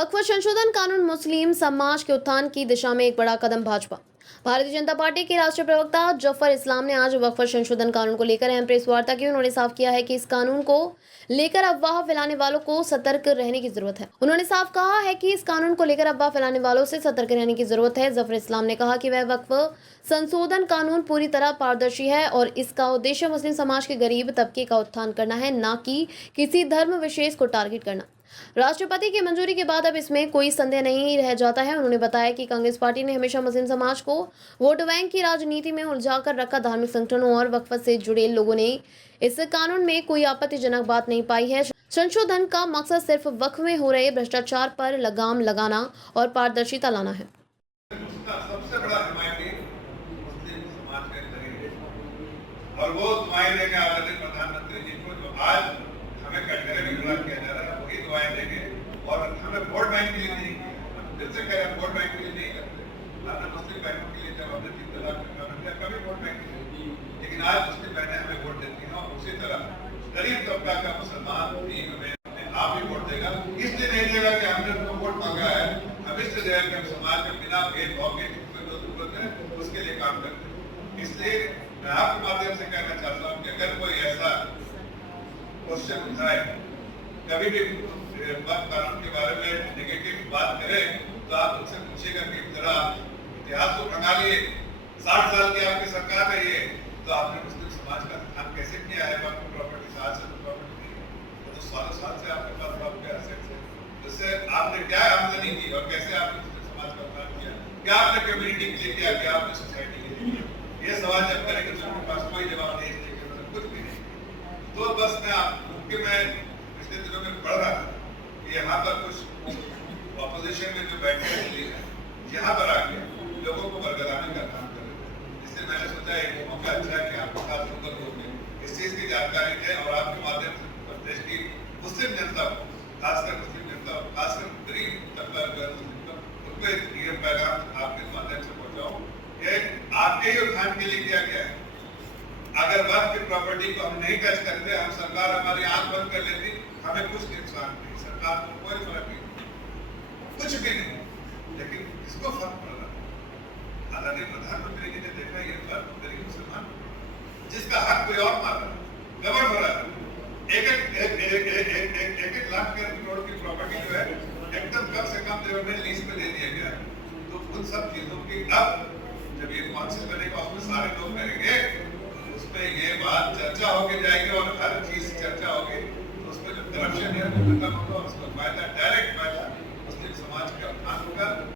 वक्फ संशोधन कानून मुस्लिम समाज के उत्थान की दिशा में एक बड़ा कदम। भाजपा भारतीय जनता पार्टी के राष्ट्रीय प्रवक्ता जफर इस्लाम ने आज वक्फ संशोधन कानून को लेकर अहम प्रेस वार्ता की। उन्होंने साफ किया है कि इस कानून को लेकर अफवाह फैलाने वालों को सतर्क रहने की जरूरत है। उन्होंने साफ कहा है कि इस कानून को लेकर अफवाह फैलाने वालों से सतर्क रहने की जरूरत है। जफर इस्लाम ने कहा कि वह वक्फ संशोधन कानून पूरी तरह पारदर्शी है और इसका उद्देश्य मुस्लिम समाज के गरीब तबके का उत्थान करना है, न कि किसी धर्म विशेष को टारगेट करना। राष्ट्रपति की मंजूरी के बाद अब इसमें कोई संदेह नहीं रह जाता है। उन्होंने बताया कि कांग्रेस पार्टी ने हमेशा मुस्लिम समाज को वोट बैंक की राजनीति में उलझाकर रखा। धार्मिक संगठनों और वक्फ से जुड़े लोगों ने इस कानून में कोई आपत्तिजनक बात नहीं पाई है। संशोधन का मकसद सिर्फ वक्फ में हो रहे भ्रष्टाचार पर लगाम लगाना और पारदर्शिता लाना है। सबसे बड़ा हिमायती मुस्लिम समाज के करीब और वो दुआएं देंगे आदरणीय प्रधानमंत्री जी को, जो आज हमें कटघरे में खड़ा किया जा रहा है, वही दुआएं देंगे। और हमें वोट बैंक के लिए नहीं, हम फिर से कह रहे हैं वोट बैंक के लिए नहीं करते। हमने मुस्लिम बहनों के लिए जब हमने 3 तलाक का कानून किया, कभी वोट बैंक के लिए, लेकिन आज मुस्लिम बहनें हमें वोट देती हैं। और उसी तरह गरीब तबका का मुसलमान भी हमें आप ही वोट देगा। इसलिए नहीं देगा कि हमने उनको वोट मांगा है, हम इसलिए देगा कि हम समाज में बिना भेदभाव के जरूरत है उसके लिए काम करते हैं। इसलिए मैं आपके माध्यम से कहना चाहता हूँ कि अगर कोई ऐसा क्वेश्चन उठाए, कभी भी वक्फ कानून के बारे में नेगेटिव बात करे, तो आप उनसे पूछिएगा कि जरा इतिहास को प्रणाली 60 साल की आपकी सरकार रही है, तो आपने मुस्लिम समाज का ध्यान कैसे किया है? वक्फ प्रॉपर्टी से आज से प्रॉपर्टी नहीं, तो 100 साल से आपके पास वक्फ के एसेट्स है, जिससे आपने क्या आमदनी की और कैसे आपने मुस्लिम समाज का उत्थान किया, क्या आपने कम्युनिटी के लिए किया, क्या आपने सोसाइटी के लिए किया? ये सवाल जब करेंगे तो उनके पास कोई जवाब नहीं है, कुछ भी नहीं। तो बस मैं पिछले दिनों में पढ़ रहा था कि यहाँ पर कुछ ऑपोजिशन में जो बैठे हैं यहाँ पर आके लोगों को बरगलाने का काम कर रहे थे। इसलिए मैंने सोचा एक मौका अच्छा है कि आपके साथ रूबरू होकर इस चीज की जानकारी दें और आपके माध्यम से देश की मुस्लिम जनता को, खासकर मुस्लिम जनता, खासकर गरीब तबका उनको ये पैगाम आपके माध्यम से पहुंचाऊं कि आपके ही उत्थान के लिए किया गया है। अगर वक्फ की प्रॉपर्टी को हम नहीं टच करते, हम सरकार हमारी आंख बंद कर लेती, हमें कुछ नुकसान नहीं, सरकार को कोई फर्क नहीं, कुछ भी नहीं। लेकिन किसको फर्क पड़ रहा है? आदरणीय प्रधानमंत्री जी ने देखा ये फर्क गरीब मुसलमान, जिसका हक कोई और मार रहा है, गड़बड़ हो रहा है। एक लाख करोड़ की प्रॉपर्टी जो है एकदम कम से कम डेवलपमेंट लीज पे दे दिया गया है। तो उन सब चीजों की अब जब ये काउंसिल बनेगा उसमें सारे लोग करेंगे, उसमें ये बात चर्चा होके जाएगी और हर चीज चर्चा होगी, तो उसमें जो करप्शन है वो खत्म होगा, उसका फायदा डायरेक्ट